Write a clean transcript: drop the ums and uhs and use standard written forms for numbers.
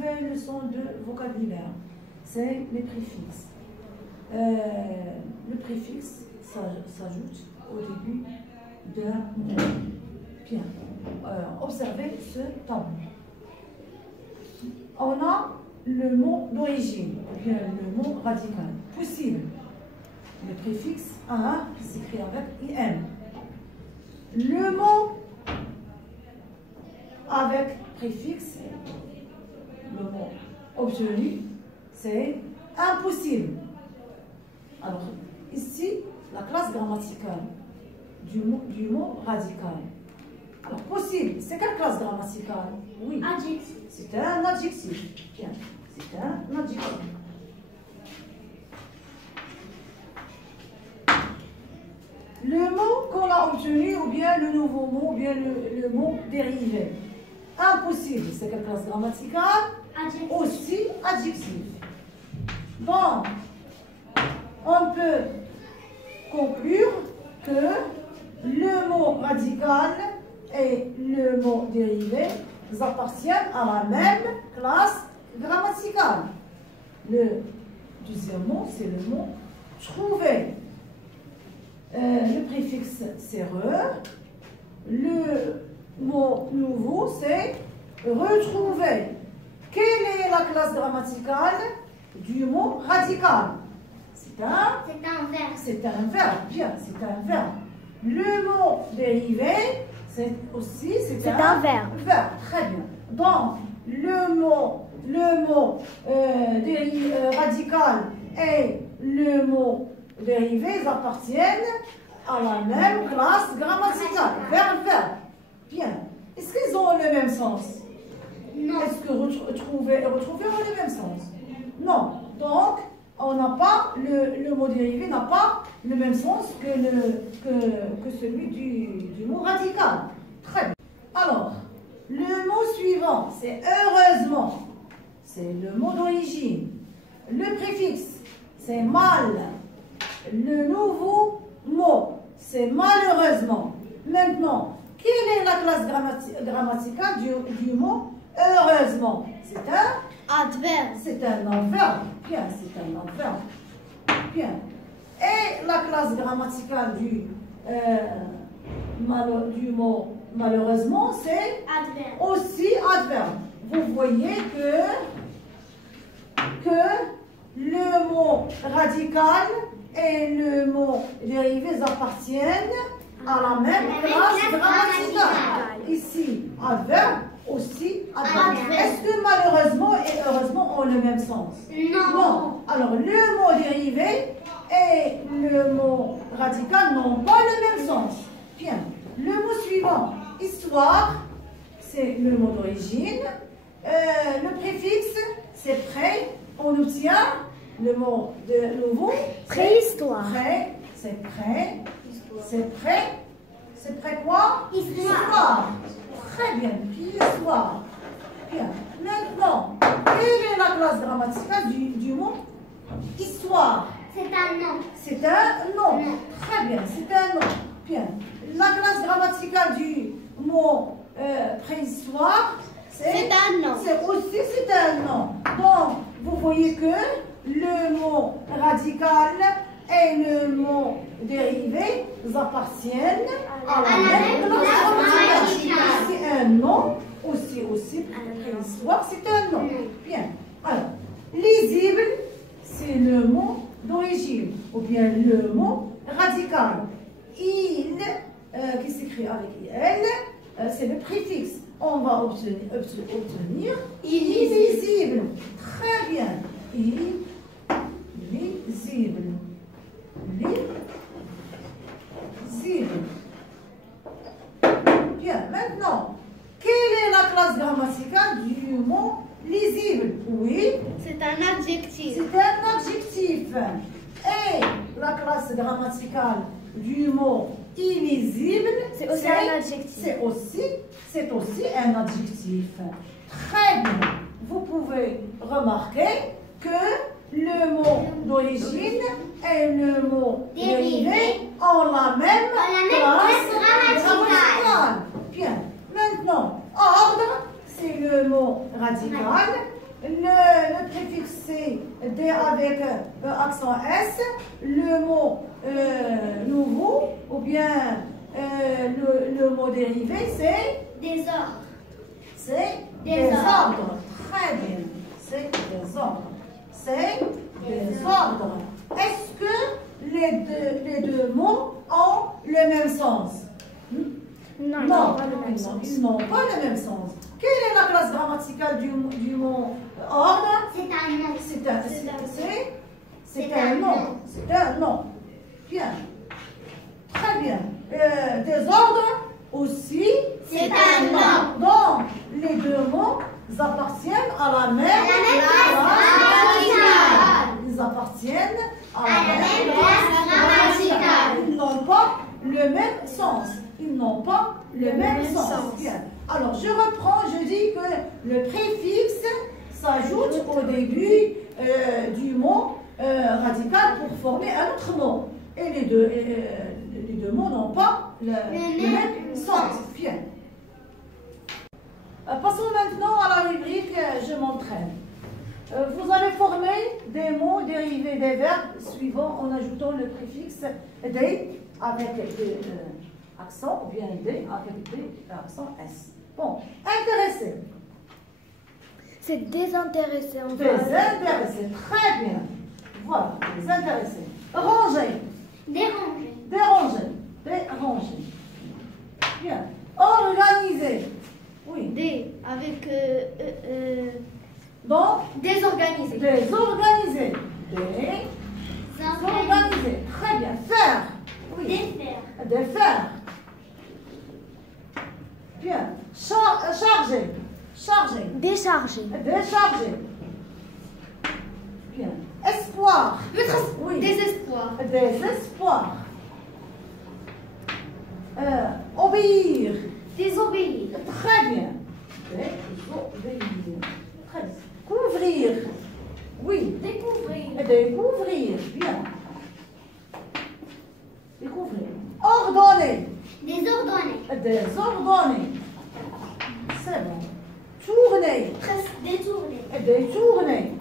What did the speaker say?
nouvelle leçon de vocabulaire. C'est les préfixes. Le préfixe s'ajoute au début d'un mot. Bien. Observez ce tableau. On a le mot d'origine, ou bien le mot radical. Possible. Le préfixe A qui s'écrit avec IN. Le mot avec préfixe, le mot obtenu, c'est impossible. Alors, ici, la classe grammaticale du mot radical. Alors, possible, c'est quelle classe grammaticale? Oui. Adjectif. C'est un adjectif. Bien, c'est un adjectif. Le mot qu'on a obtenu, ou bien le nouveau mot, ou bien le mot dérivé. Impossible, c'est quelle classe grammaticale? Adjectif. Aussi adjectif. Donc, on peut conclure que le mot radical et le mot dérivé appartiennent à la même classe grammaticale. Le deuxième mot, c'est le mot trouver. Le préfixe, c'est re. Le mot nouveau, c'est retrouver. Quelle est la classe grammaticale du mot radical? C'est un verbe. C'est un verbe, bien, c'est un verbe. Le mot dérivé, c'est aussi un verbe. Très bien. Donc, le mot radical et le mot dérivé appartiennent à la même classe grammaticale. Verbe. Bien. Est-ce qu'ils ont le même sens? Non. Est-ce que retrouver et retrouver ont le même sens? Non. Donc, on n'a pas, le mot dérivé n'a pas le même sens que celui du mot radical. Très bien. Alors, le mot suivant, c'est heureusement. C'est le mot d'origine. Le préfixe, c'est mal. Le nouveau mot, c'est malheureusement. Maintenant, quelle est la classe grammaticale du mot heureusement? C'est un Adverbe. C'est un adverbe. Bien, c'est un adverbe. Bien. Et la classe grammaticale du mot malheureusement, c'est Adverbe. aussi adverbe. Vous voyez que le mot radical et le mot dérivé appartiennent à la même classe grammaticale. Ici, adverbe, aussi adverbe. Est-ce que malheureusement et heureusement ont le même sens? Non. Alors, le mot dérivé et le mot radical n'ont pas le même sens. Bien. Le mot suivant, histoire, c'est le mot d'origine. Le préfixe, c'est prêt. On obtient le mot de nouveau. Préhistoire. Prêt, c'est prêt. C'est prêt. C'est prêt quoi? Histoire. Très bien. Histoire. Bien. Maintenant, quelle est la classe grammaticale du mot histoire? C'est un nom. C'est un nom. Très bien. C'est un nom. Bien. La classe grammaticale du mot préhistoire, C'est un nom. C'est un nom. Donc, vous voyez que le mot radical et le mot dérivé appartiennent à la même classe grammaticale. C'est un nom, aussi préhistoire, c'est un nom. Bien. Alors, lisible, c'est le mot d'origine, ou bien le mot radical. Il, qui s'écrit avec IL, c'est le préfixe. On va obtenir illisible. Très bien. Illisible. Lisible. Bien. Maintenant, quelle est la classe grammaticale du mot lisible? Oui. C'est un adjectif. C'est un adjectif. Et la classe grammaticale du mot illisible, C'est aussi un adjectif. C'est aussi un adjectif. Très bien. Vous pouvez remarquer que le mot d'origine et le mot dérivé ont la même classe grammaticale. Bien. Maintenant, ordre, c'est le mot radical le préfixe c'est D avec accent S, le mot nouveau ou bien le mot dérivé c'est Désordre. c'est Désordre. désordre. Très bien. C'est désordre. C'est désordre. Est-ce que les deux mots ont le même sens? Non, Non, pas le même sens. ils n'ont pas le même sens. Quelle est la classe grammaticale du mot ordre? C'est un nom. C'est un nom. C'est un nom. Bien. Très bien. Désordre aussi. C'est un nom. Donc, les deux mots appartiennent à la même classe grammaticale. Ils appartiennent à la même classe grammaticale. Ils n'ont pas le même sens. Ils n'ont pas le même sens. Bien. Alors, je reprends, je dis que le préfixe s'ajoute au début du mot radical pour former un autre mot. Et les deux mots n'ont pas le même sens. Bien. Passons maintenant à la rubrique Je m'entraîne. Vous allez former des mots dérivés des verbes suivants en ajoutant le préfixe D avec des accents ou bien D avec des accents S. Bon, intéressé. C'est désintéressé en fait. Désintéressé, très bien. Voilà, désintéressé. Ranger. Déranger. Déranger. Déranger. Bien. Organiser. Oui. D avec Donc, désorganisé. désorganiser. Désorganiser. Très bien. Faire. Oui. Défaire. Défaire. Bien. Charger. Charger. Décharger. Décharger. Bien. Espoir. Oui. Désespoir. Désespoir. Obéir. Désobéir. Très bien. Désobéir. Très bien. Couvrir. Oui. Découvrir. Découvrir. Bien. Découvrir. Ordonner. Désordonner. Désordonner. C'est bon. Tourner. Détourner. Détourner.